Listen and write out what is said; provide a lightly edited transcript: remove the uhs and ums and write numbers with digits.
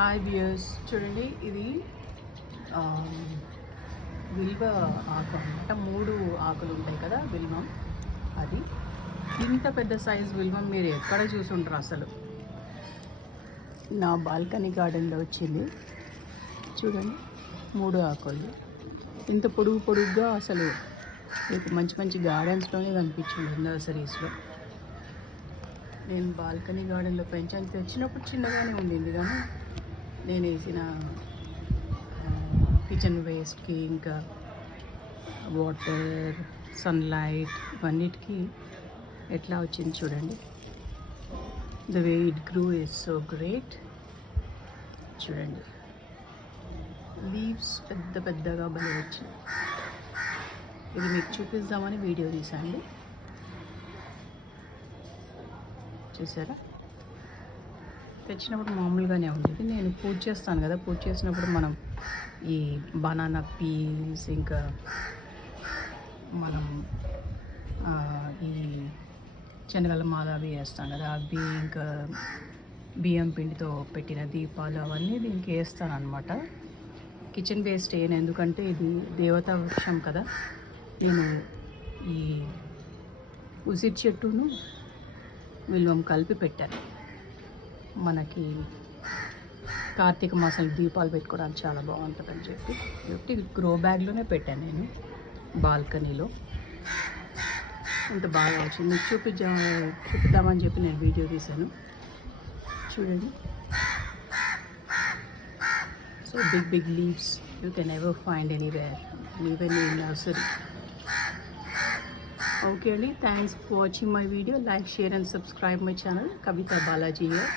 Hi viewers, చూడండి ఇది విల్వ ఆకు అనమాట. 3 ఆకులు ఉంటాయి కదా విల్వం. అది ఇంత పెద్ద సైజ్ విల్వం మీరు ఎక్కడ చూసుంటారు అసలు. నా బాల్కనీ గార్డెన్లో వచ్చింది చూడండి. 3 ఆకులు ఇంత పొడుగుగా అసలు మీకు మంచి మంచి గార్డెన్స్లోనే కనిపించింది, నర్సరీస్లో. నేను బాల్కనీ గార్డెన్లో పెంచాను. తెచ్చినప్పుడు చిన్నగానే ఉండింది, కానీ నేను వేసిన కిచెన్ వేస్ట్కి ఇంకా వాటర్, సన్లైట్ ఇవన్నిటికీ ఎట్లా వచ్చింది చూడండి. The way it grew is so great. చూడండి, లీవ్స్ పెద్ద పెద్దగా భలే వచ్చింది. ఇది మీకు చూపిద్దామని వీడియో తీసాండి. చూసారా, తెచ్చినప్పుడు మామూలుగానే ఉండేది. నేను పూజ చేస్తాను కదా, పూజ చేసినప్పుడు మనం ఈ బనానా పీల్స్, ఇంకా మనం ఈ శనగల మాల అవి వేస్తాం కదా, అవి ఇంకా బియ్యం పిండితో పెట్టిన దీపాలు అవన్నీ దీనికి వేస్తాను అనమాట. కిచెన్ వేస్ట్ వేయను, ఎందుకంటే ఇది దేవతా వృక్షం కదా. నేను ఈ ఉసిరి చెట్టును విల్వం కలిపి పెట్టాను. మనకి కార్తీక మాసంలో దీపాలు పెట్టుకోవడానికి చాలా బాగుంటుందని చెప్పి గ్రో బ్యాగ్లోనే పెట్టాను నేను బాల్కనీలో. ఇంత బాగా వచ్చింది. మీకు చూపిద్దామని చెప్పి నేను వీడియో తీశాను. చూడండి, so big leaves you can ever find anywhere, even in nursery. Okay అండి, thanks for watching my video. Like, share and subscribe my channel Kavita Balaji here.